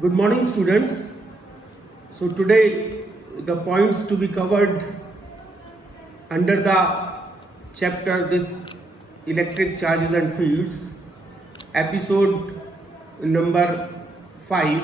Good morning, students. So today the points to be covered under the chapter this electric charges and fields, episode number 5.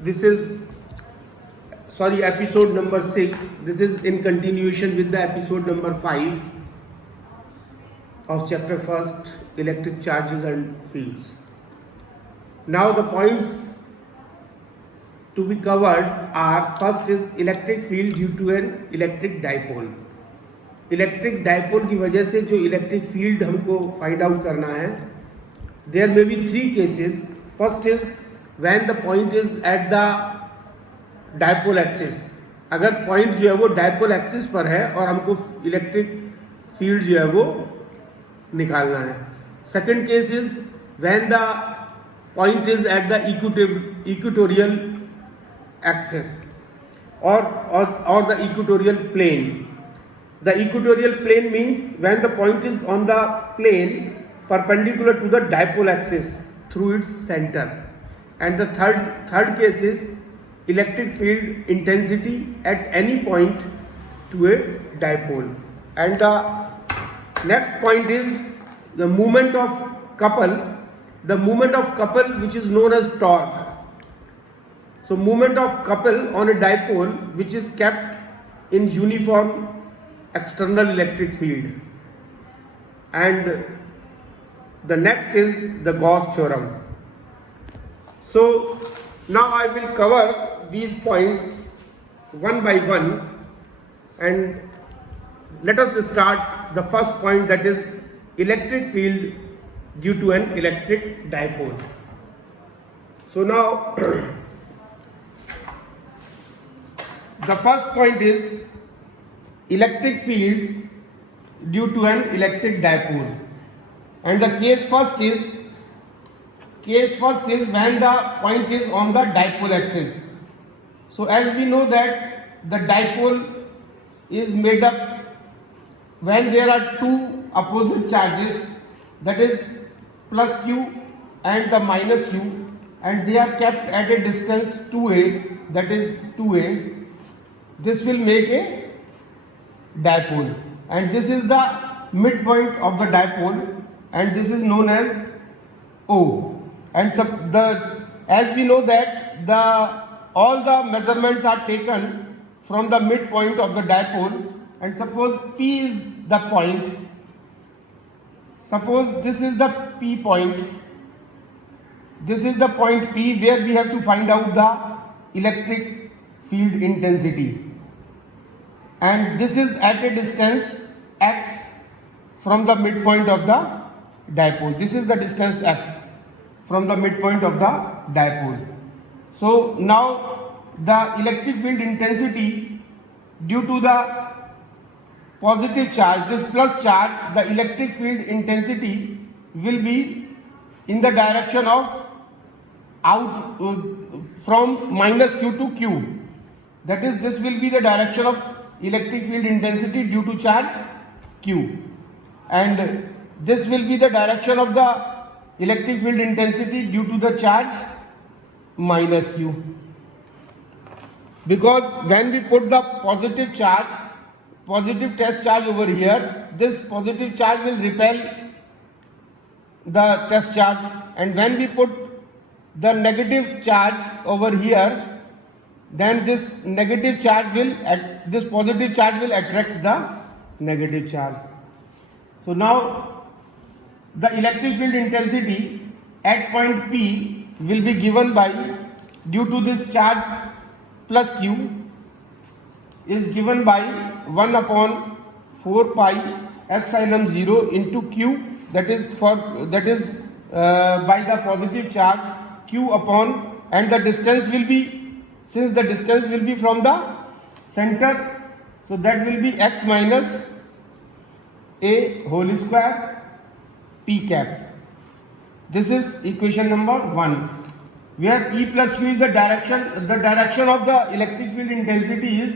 This is episode number 6. This is in continuation with the episode number 5 of chapter first, electric charges and fields. Now the points to be covered are: first is electric field due to an electric dipole. Electric dipole की वजह से जो electric field हमको find out करना है, there may be 3 cases. First is when the point is at the dipole axis. अगर point जो है वो डाइपोल एक्सिस पर है और हमको इलेक्ट्रिक फील्ड जो है वो निकालना है. Second case is when the point is at the equatorial axis or the equatorial plane. The equatorial plane means when the point is on the plane perpendicular to the dipole axis through its center. And the third case is electric field intensity at any point to a dipole. And the next point is the moment of couple. The moment of couple, which is known as torque. So moment of couple on a dipole which is kept in uniform external electric field. And the next is the Gauss theorem. So now I will cover these points one by one, and let us start the first point, that is electric field due to an electric dipole. So now the first point is electric field due to an electric dipole, and the case first is when the point is on the dipole axis. So as we know that the dipole is made up when there are two opposite charges, that is plus q and the minus q, and they are kept at a distance 2a, that is 2a. This will make a dipole, and this is the midpoint of the dipole, and this is known as O. And as we know that all the measurements are taken from the midpoint of the dipole, and suppose P is the point. Suppose this is the P point. This is the point P where we have to find out the electric field intensity, and this is at a distance x from the midpoint of the dipole. This is the distance x from the midpoint of the dipole. So now the electric field intensity due to the positive charge, this plus charge, the electric field intensity will be in the direction of out from minus q to q. That is, this will be the direction of electric field intensity due to charge q, and this will be the direction of the electric field intensity due to the charge minus q. Because when we put the positive test charge over here, this positive charge will repel the test charge, and when we put the negative charge over here, then this positive charge will attract the negative charge. So now the electric field intensity at point P will be given by, due to this charge plus q, is given by 1 upon 4 pi epsilon 0 into q, that is by the positive charge q upon, and the distance will be, since the distance will be from the center, so that will be x minus a whole square p cap. This is equation number 1, where E plus Q is the direction of the electric field intensity is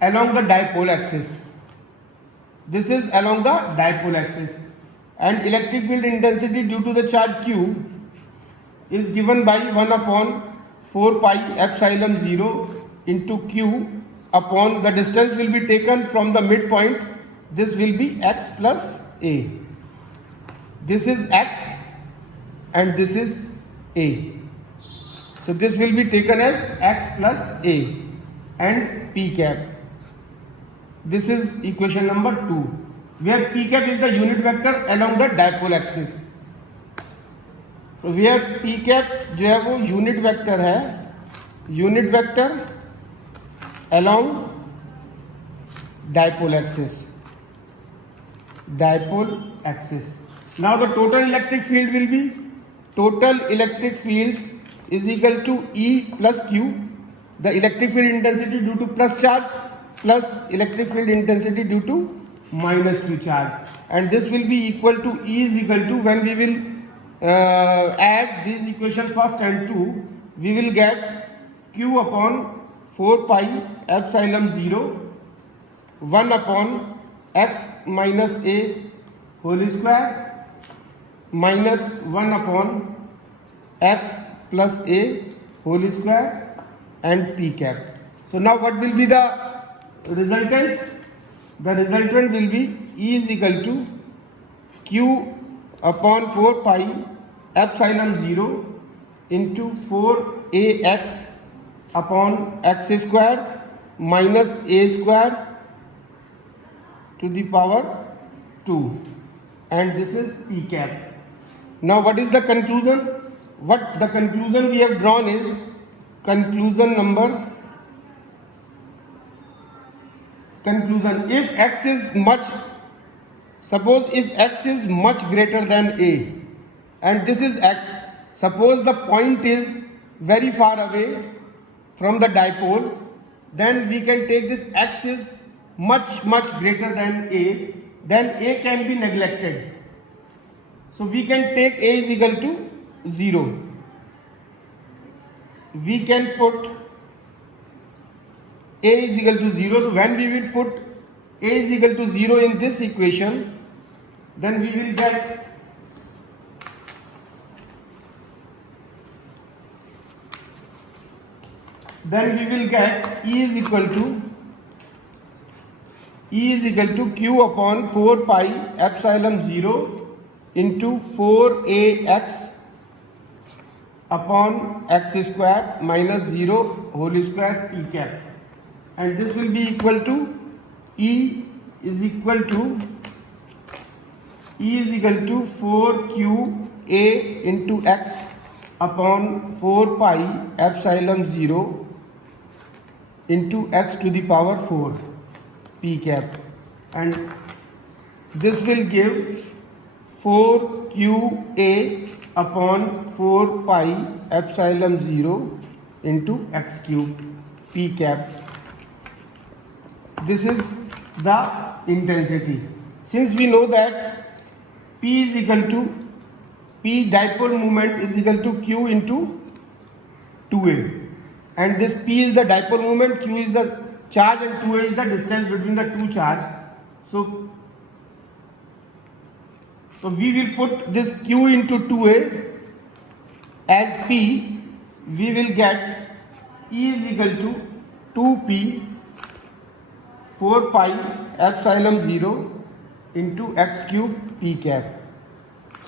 along the dipole axis. This is along the dipole axis, and electric field intensity due to the charge Q is given by 1 upon 4 pi epsilon 0 into q upon the distance will be taken from the midpoint. This will be x plus a. This is x and this is a. So this will be taken as x plus a and p cap. This is equation number 2, where p cap is the unit vector along the dipole axis. तो where p cap जो है वो unit vector है, unit vector along dipole axis. Dipole axis. Now the total electric field will be, total electric field is equal to E plus Q, the electric field intensity due to plus charge plus electric field intensity due to minus Q charge, and this will be equal to E is equal to, when we will add these equation first and 2, we will get Q upon 4 pi epsilon 0 1 upon x minus a whole square minus 1 upon x plus a whole square and p cap. So now what will be the resultant? The resultant will be E is equal to Q upon 4 pi epsilon 0 into 4ax upon x square minus a square to the power 2, and this is p cap. Now what is the conclusion? What the conclusion we have drawn is conclusion number, conclusion, if x is much, suppose if x is much greater than a and this is x, suppose the point is very far away from the dipole, then we can take this x is much greater than a, then a can be neglected. So we can take a is equal to 0. We can put a is equal to 0. So when we will put a is equal to 0 in this equation, then we will get E is equal to Q upon 4 pi epsilon 0 into 4ax upon x square minus 0 whole square p cap, and this will be equal to E is equal to 4qa into x upon 4 pi epsilon 0 into x to the power 4 p cap, and this will give 4qa upon 4 pi epsilon 0 into x cube p cap. This is the intensity. Since we know that P is equal to P dipole moment is equal to Q into 2a, and this P is the dipole moment, Q is the charge, and 2a is the distance between the two charge. So we will put this Q into 2a as P. We will get E is equal to 2p 4 pi epsilon 0 into x cube p cap.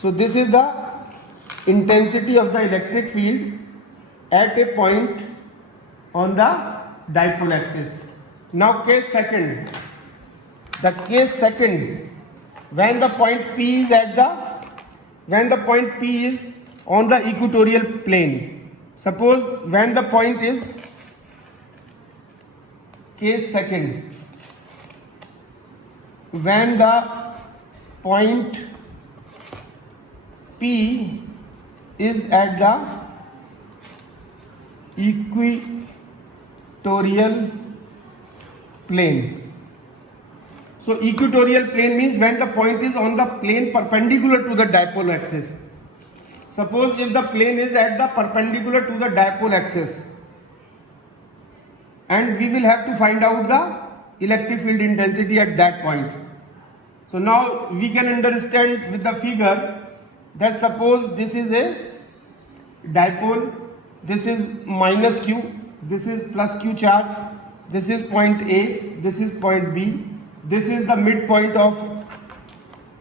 So this is the intensity of the electric field at a point on the dipole axis. Now case second. The case second, when the point P is on the equatorial plane. Suppose when the point is, case second, when the point P is at the equatorial plane. So equatorial plane means when the point is on the plane perpendicular to the dipole axis. Suppose if the plane is at the perpendicular to the dipole axis, and we will have to find out the electric field intensity at that point. So now we can understand with the figure that suppose this is a dipole this is minus q, this is plus q charge, this is point A, this is point B, this is the midpoint of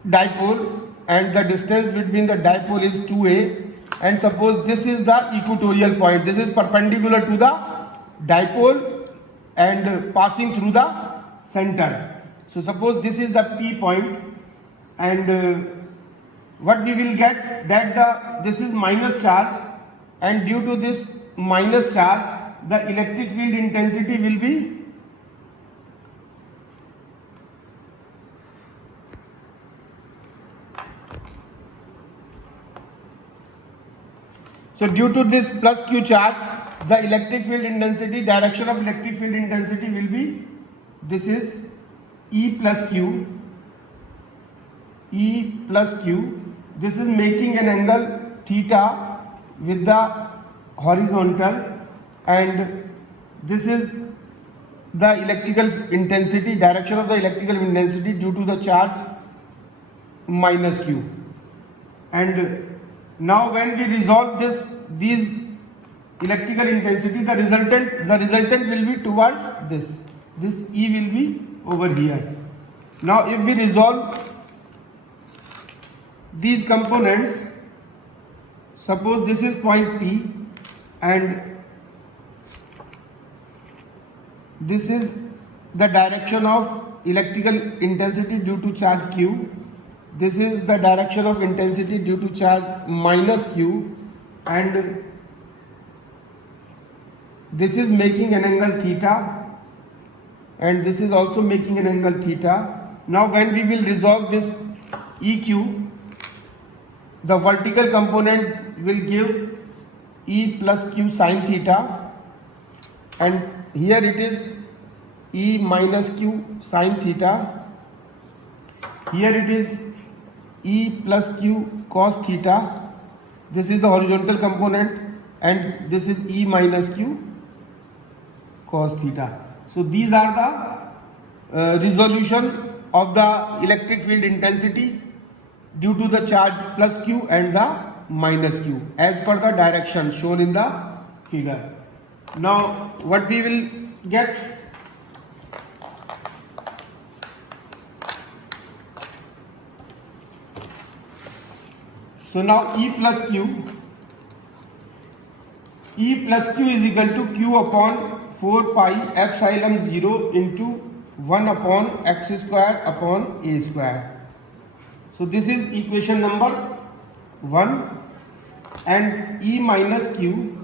dipole and the distance between the dipole is 2a, and suppose this is the equatorial point, this is perpendicular to the dipole and passing through the center. So suppose this is the P point, and what we will get that this is minus charge, and due to this minus charge the electric field intensity will be so due to this plus q charge the electric field intensity, direction of electric field intensity will be, this is E plus Q, this is making an angle theta with the horizontal, and this is the electrical intensity, direction of the electrical intensity due to the charge minus Q. And now when we resolve these electrical intensity, the resultant will be towards this E will be over here. Now if we resolve these components, suppose this is point P and this is the direction of electrical intensity due to charge Q, this is the direction of intensity due to charge minus Q, and this is making an angle theta, and this is also making an angle theta. Now when we will resolve this EQ, the vertical component will give E plus Q sin theta, and here it is E minus Q sin theta, here it is E plus Q cos theta, this is the horizontal component, and this is E minus Q cos theta. So these are the resolution of the electric field intensity due to the charge plus Q and the minus Q as per the direction shown in the figure. Now what we will get, so now E plus Q is equal to Q upon 4 pi epsilon 0 into 1 upon x square upon a square. So this is equation number 1, and E minus Q,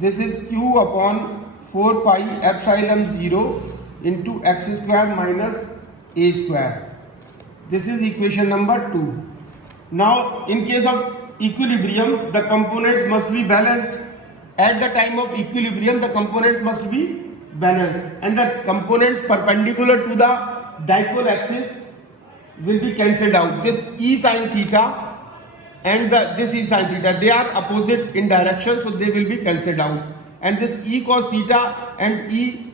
this is Q upon 4 pi epsilon 0 into x square minus a square. This is equation number 2. Now in case of equilibrium the components must be balanced. At the time of equilibrium the components must be balanced, and the components perpendicular to the dipole axis will be cancelled out. This E sin theta and this E sin theta, they are opposite in direction, so they will be cancelled out, and this E cos theta and E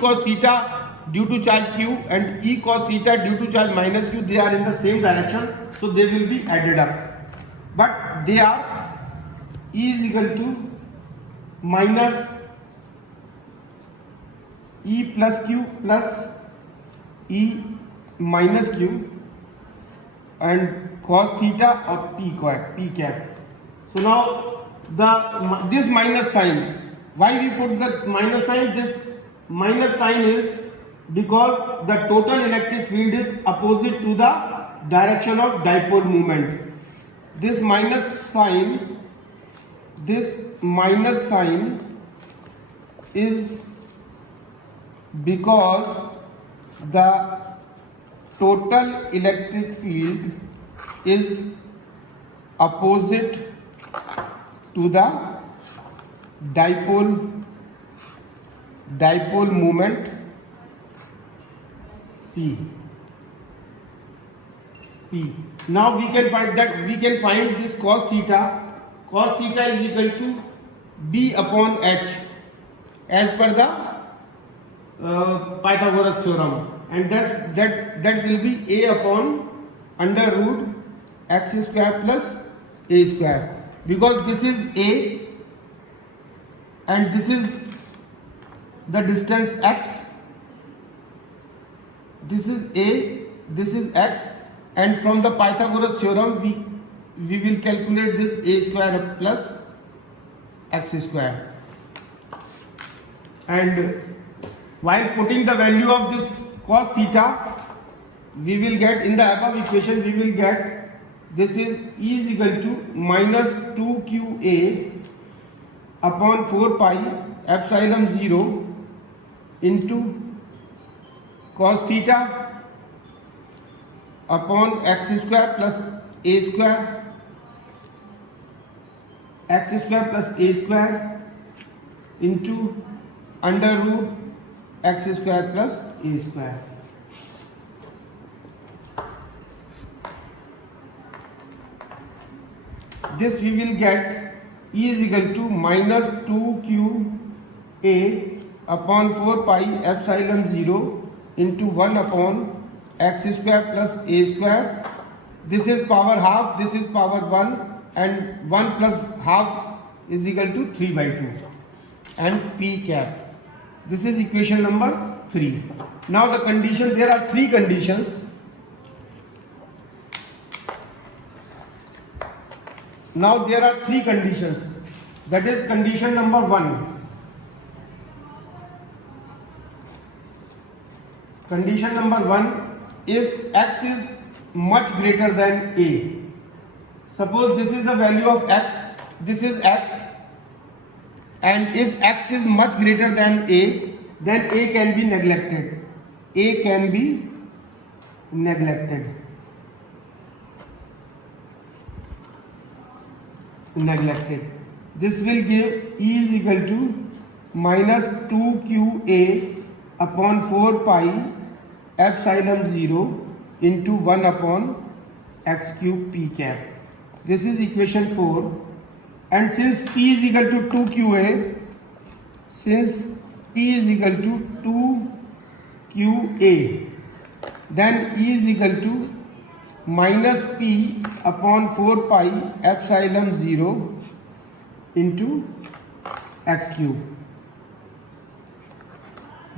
cos theta due to charge Q and E cos theta due to charge minus Q, they are in the same direction, so they will be added up, but they are E is equal to minus E plus Q plus E minus Q and cos theta or P cap. So now this minus sign, why we put the minus sign? This minus sign is because the total electric field is opposite to the direction of dipole moment. This minus sign is because the total electric field is opposite to the dipole moment P. Now we can find this cos theta. Cos theta is equal to B upon H as per the Pythagoras theorem, and that will be A upon under root x square plus a square, because this is a and this is the distance x, this is a, this is x, and from the Pythagoras theorem we will calculate this a square plus x square, and while putting the value of this cos theta, we will get in the above equation, we will get this is E is equal to minus 2qa upon 4 pi epsilon 0 into cos theta upon x square plus a square, x square plus a square into under root x square plus a square. This we will get E is equal to minus 2qa upon 4 pi epsilon 0 into 1 upon x square plus a square. This is power half, this is power 1, and 1 plus half is equal to 3 by 2 and p cap. This is equation number 3. Now the condition, there are 3 conditions. Now there are 3 conditions. That is condition number 1. Condition number 1, if x is much greater than a. Suppose this is the value of x, this is x, and if x is much greater than a, then a can be neglected. A can be neglected. This will give E is equal to minus 2qa upon 4 pi epsilon 0 into 1 upon x cube p cap. This is equation 4. And since p is equal to 2qa, then E is equal to minus p upon 4 pi epsilon 0 into x cube.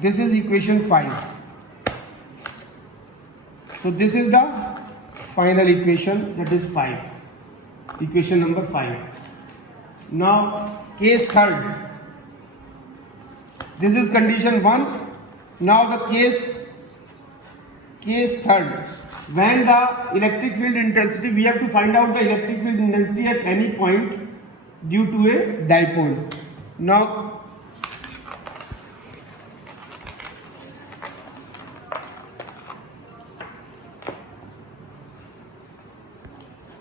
This is equation 5. So this is the final equation, that is 5. Equation number 5. Now case third. This is condition 1. Now the case third. When the electric field intensity, we have to find out the electric field intensity at any point due to a dipole. Now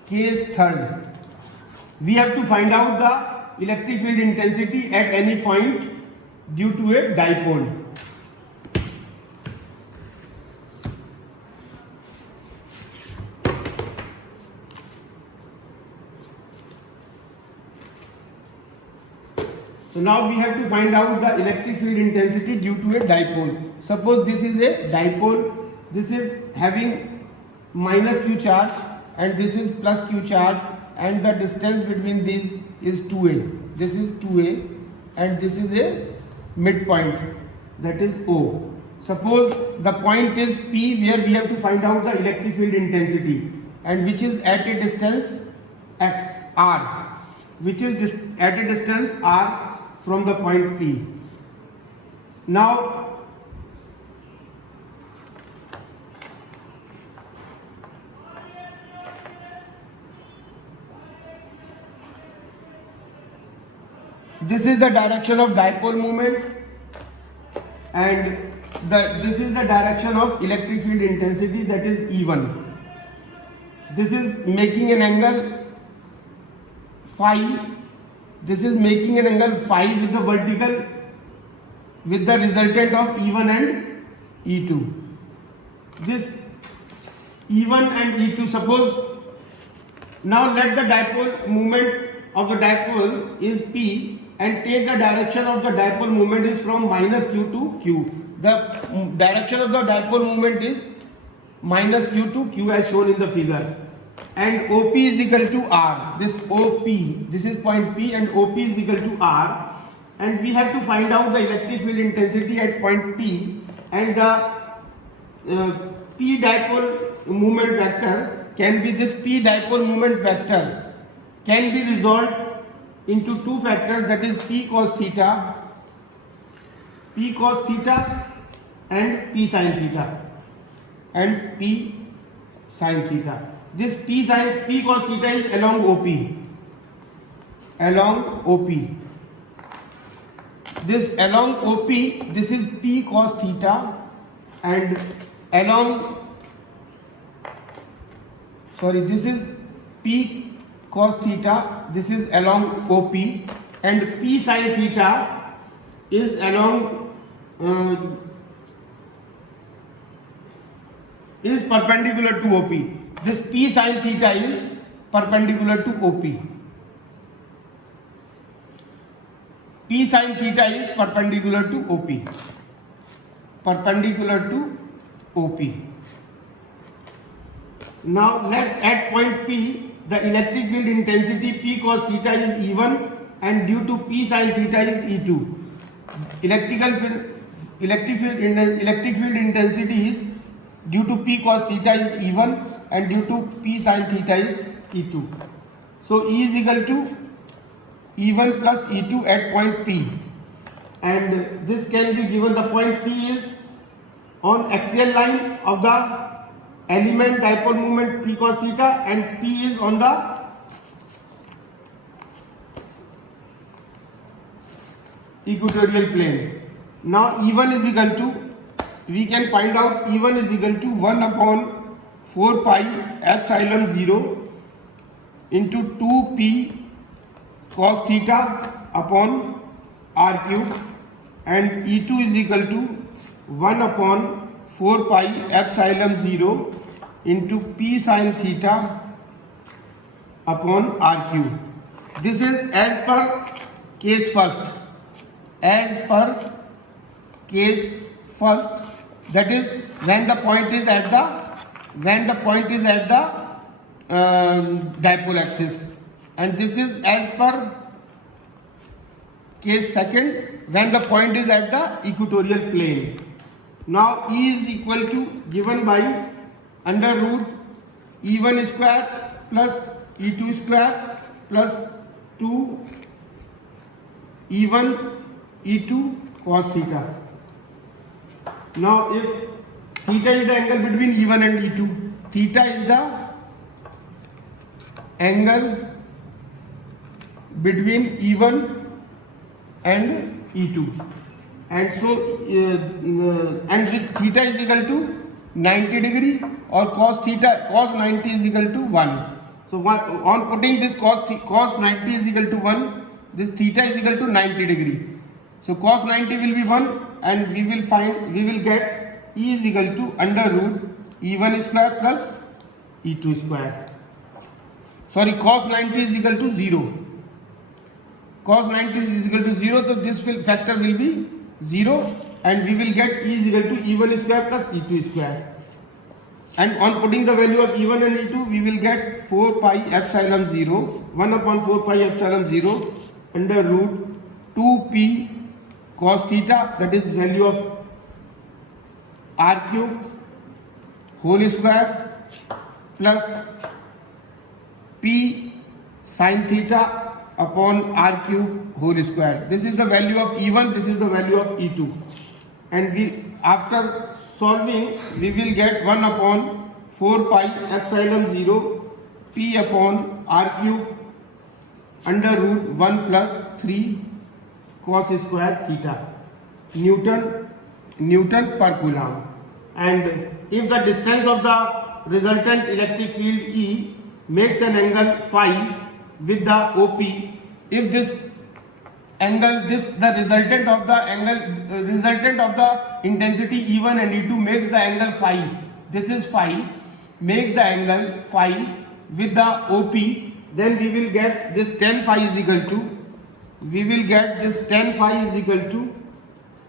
case third, we have to find out the electric field intensity at any point due to a dipole. So now we have to find out the electric field intensity due to a dipole. Suppose this is a dipole, this is having minus q charge and this is plus q charge, and the distance between these is 2a. This is 2a and this is a midpoint, that is O. Suppose the point is P, where we have to find out the electric field intensity, and which is at a distance x, r, which is at a distance r from the point P. Now this is the direction of dipole moment, and this is the direction of electric field intensity, that is E1. This is making an angle phi. This is making an angle phi with the vertical, with the resultant of E1 and E2. This E1 and E2, suppose now let the dipole moment of the dipole is P, and take the direction of the dipole moment is from minus q to q. The direction of the dipole moment is minus q to q as shown in the figure. and OP is equal to R. This OP, this is point P and OP is equal to R, and we have to find out the electric field intensity at point P, and the P dipole moment vector can be this P dipole moment vector can be resolved into two factors, that is P cos theta and P sin theta and P sin theta. This P cos theta is along OP. This along OP, this is P cos theta, and this is P cos theta, this is along OP, and P sin theta is along is perpendicular to OP. This P sin theta is perpendicular to OP. P sin theta is perpendicular to OP. Now let at point P the electric field intensity P cos theta is E1, and due to P sin theta is E2. Electric field intensity is due to P cos theta is E1 and due to P sin theta is E2. So E is equal to E1 plus E2 at point P, and this can be given. The point P is on axial line of the element dipole moment P cos theta, and P is on the equatorial plane. Now E1 is equal to, we can find out E1 is equal to 1 upon 4 pi epsilon 0 into 2P cos theta upon R cube, and E2 is equal to 1 upon 4 pi epsilon 0 into P sin theta upon R cube. This is as per case first. That is when the point is at the dipole axis, and this is as per case second when the point is at the equatorial plane. Now E is equal to, given by under root E1 square plus E2 square plus 2 E1 E2 cos theta. Now if theta is the angle between E1 and E2, theta is the angle between E1 and E2, and so and this theta is equal to 90 degree, or cos 90 is equal to 1. So on putting this cos 90 is equal to 1, this theta is equal to 90 degree. So cos 90 will be 1, and we will get E is equal to under root E1 square plus E2 square. Cos 90 is equal to 0. Cos 90 is equal to 0, so this factor will be 0, and we will get E is equal to E1 square plus E2 square. And on putting the value of E1 and E2, we will get 4 pi epsilon 0, 1 upon 4 pi epsilon 0 under root 2p cos theta, that is value of R cube whole square plus P sin theta upon R cube whole square. This is the value of E1, this is the value of E2. And we, after solving, we will get 1 upon 4 pi epsilon 0 P upon R cube under root 1 plus 3 cos square theta Newton per Coulomb. And if the distance of the resultant electric field E makes an angle phi with the OP, if this angle, the resultant of the intensity E1 and E2 makes the angle phi, this is phi, makes the angle phi with the OP, then we will get this tan phi is equal to,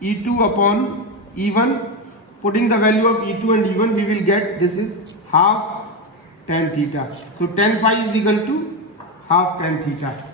E2 upon E1. Putting the value of E2 and E1, we will get this is half tan theta. So tan phi is equal to half tan theta.